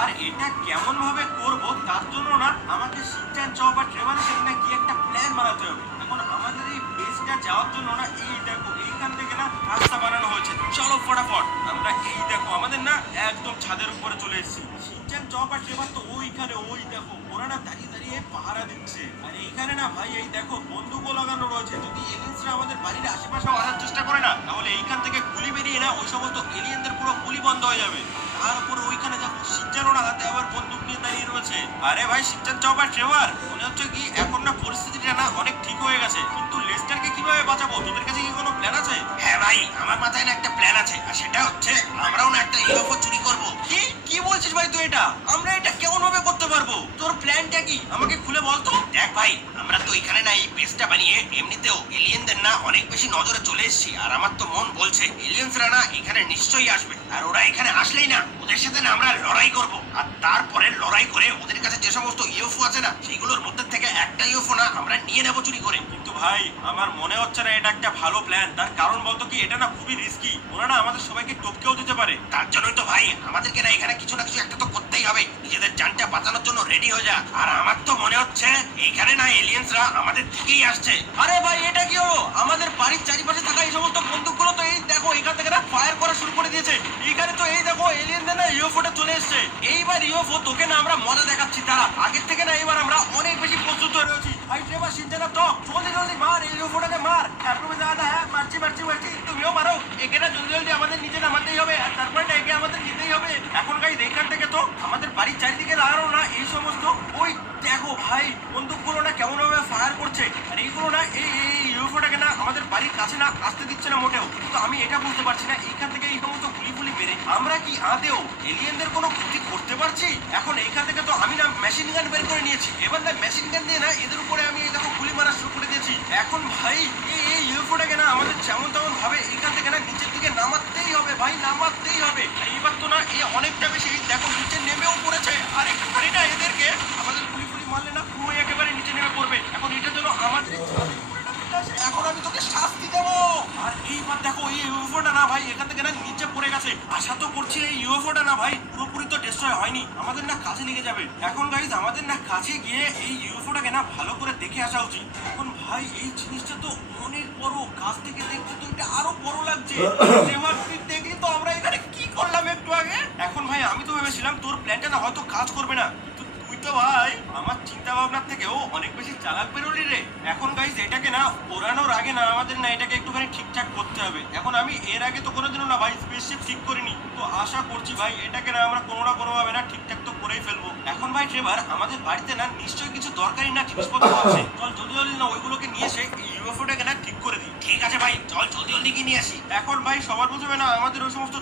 আর এটা কেমন ভাবে করব তার জন্য না আমাকে শিনচান চপ আর ট্রেভারের সাথে না কি একটা প্ল্যান বানাতে হবে। এখন আমাদের এই বেসটা যাওয়ার জন্য না এই দেখো এইখান থেকে না রাস্তা বানানো হয়েছে। চলো ফটাফট আমরা এই দেখো আমাদের না একদম ছাদের উপরে চলে এসেছি। শিনচান চপ আর ট্রেভার তো ওইখানে ওই দেখো ওরা না দাঁড়িয়ে দাঁড়িয়ে পাহারা দিচ্ছে। আর এইখানে না ভাই এই দেখো বন্দুকও লাগানো রয়েছে। যদি এলিয়েন্সরা আমাদের বাড়ির আশেপাশে আসার চেষ্টা করে না তাহলে এইখান থেকে গুলি বেরিয়ে না ওই সমস্ত এলিয়েনদের পুরো গুলি বন্ধ হয়ে যাবে। তার উপরে ওইখানে দেখো শিনচানও না হাতে আবার বন্দুক নিয়ে দাঁড়িয়ে রয়েছে। আরে ভাই শিনচান চপ আর ট্রেভার মনে হচ্ছে কি এখন না পরিস্থিতিটা না অনেক ঠিক হয়ে গেছে, কিন্তু লেস্টারকে কিভাবে বাঁচাবো? তোদের কাছে কি কোনো প্ল্যান আছে? হ্যাঁ ভাই, আমার মাথায় না একটা প্ল্যান আছে, আর সেটা হচ্ছে আমরাও না একটা ইউএফও চুরি করব। কি কি বলছিস ভাই তুই? এটা আমরা এটা কেমন ভাবে করতে পারবো? তোর প্ল্যানটা কি আমাকে খুলে বল তো। দেখ ভাই, আমরা তো এখানে না এই বেসটা বানিয়ে এমনিতেও এলিয়েনদের না অনেক বেশি নজরে চলে এসেছি, আর আমার তো মন বলছে এলিয়েন্সরা না এখানে নিশ্চয়ই আসবে। আর ওরা এখানে আসলেই না ওদের সাথে না আমরা লড়াই করব, আর তারপরে লড়াই করে ওদের কাছে যে সমস্ত ইউএফও আছে না সেইগুলোর মধ্যে থেকে একটা ইউএফও না আমরা নিয়ে নেবো চুরি করে। কিন্তু ভাই আমার মনে হচ্ছে না এটা একটা ভালো প্ল্যান। তার কারণ বলতো কি এটা না খুবই রিস্কি। ওরা না আমাদের সবাইকে টপকেও দিতে পারে। তার জন্যই তো ভাই আমাদেরকে না এখানে কিছু না কিছু একটা তো করতেই হবে, নিজেদের জানটা বাঁচানোর জন্য রেডি হয়ে যা। আর আমার তো মনে হচ্ছে এইখানে না এলিয়েন্সরা আমাদের দিকেই আসছে। আরে ভাই এটা কি হলো? আমাদের বাড়ির চারিপাশে থাকা এই সমস্ত বন্দুকগুলো তো এই দেখো এখান থেকে না ফায়ার করা শুরু করে দিয়েছে। এইখানে তো এই দেখো এলিয়েনদের না ইউএফওটা চলে এসেছে। এইবার ইউএফও তোকে না আমরা মজা দেখাচ্ছি। তারা আগের থেকে না এবার আমরা অনেক বেশি প্রস্তুত হয়ে রয়েছি। ভাই ট্রেভার শিনচান তো জলদি জলদি মার এই ইউএফওটাকে মার। তারপরে যাওয়া হ্যাঁ মারছি মারছি মারছি, তুমিও মারো। একে না জলদি জলদি আমাদের নিচে নামাতেই হবে, আর তারপরে না একে আমাদের নিতেই হবে। এখন গাইস এইখান থেকে তো আমাদের বাড়ির চারিদিকে লাগানো না এই সমস্ত ওই দেখো ভাই বন্দুকগুলো না কেমন ভাবে ফায়ার করছে। আর এইগুলো না এই ইউএফওটাকে না আমাদের বাড়ির কাছে না আসতে দিচ্ছে না মোটেও। কিন্তু আমি এটা বুঝতে পারছি না এইখান থেকে এই সমস্ত গুলি ফুলি বেড়ে আমরা কি আদেও এলিয়েনদের কোনো ক্ষতি করতে পারছি? এখন এইখান থেকে তো আমি না মেশিন গান বের করে নিয়েছি। এবার না মেশিন গান দিয়ে না এদের উপরে আমি এই দেখো গুলি মারা শুরু করে দিয়েছি। এখন ভাই এই ইউএফওটাকে না আমাদের যেমন তেমন ভাবে এইখান থেকে না নিচের দিকে নামাতেই হবে ভাই, নামাতেই হবে। এইবার তো না এই অনেকটা বেশি দেখো নিচে নেমেও পড়েছে। আর একটুখানি না এদেরকে আমাদের গুলি ফুলি মারলে না পুরো একেবারে নিচে নেমে পড়বে। এখন এটার জন্য আমাদের এখন আমি তোকে শাস্তি দেবো। আর এইবার দেখো এই ইউএফওটা না ভাই এখান থেকে না নিচে পড়ে গেছে। আশা তো করছি এই ইউএফওটা না ভাই পুরোপুরি তো ডিস্ট্রয় হয়নি, আমাদের না কাছে লেগে যাবে। এখন গাইজ আমাদের না কাছে গিয়ে এই ইউএফওটাকে না ভালো করে দেখে আসা উচিত। এখন ভাই এই জিনিসটা তো অনেক বড়, কাছ থেকে দেখতে তো এটা আরো বড় লাগছে। এবার তুই দেখলি তো আমরা এখানে কি করলাম একটু আগে। এখন ভাই আমি তো ভেবেছিলাম তোর প্ল্যানটা না হয়তো কাজ করবে না, তুই তো ভাই আমার চিন্তা ভাবনার থেকেও অনেক বেশি চালাক বেরোলি রে। এখন গাইস এটাকে না ওড়ানোর আগে না আমাদের না এটাকে একটুখানি ঠিকঠাক করতে হবে। এখন আমি এর আগে তো কোনোদিনও না ভাই স্পেসশিপ ঠিক করিনি, তো আশা করছি ভাই এটাকে না আমরা কোনো না কোনো ভাবে না ঠিকঠাক তো করেই ফেলবো। এখন ভাই ট্রেভার আমাদের বাড়িতে না নিশ্চয়ই কিছু দরকারি না জিনিসপত্র আছে। চল জলদি জলদি না ওইগুলোকে নিয়ে এসে এই ইউএফওটাকে না ঠিক করে দিই। ঠিক আছে ভাই, চল জলদি জলদি গিয়ে নিয়ে আসি। এখন ভাই সবার প্রথমে না আমাদের ওই সমস্ত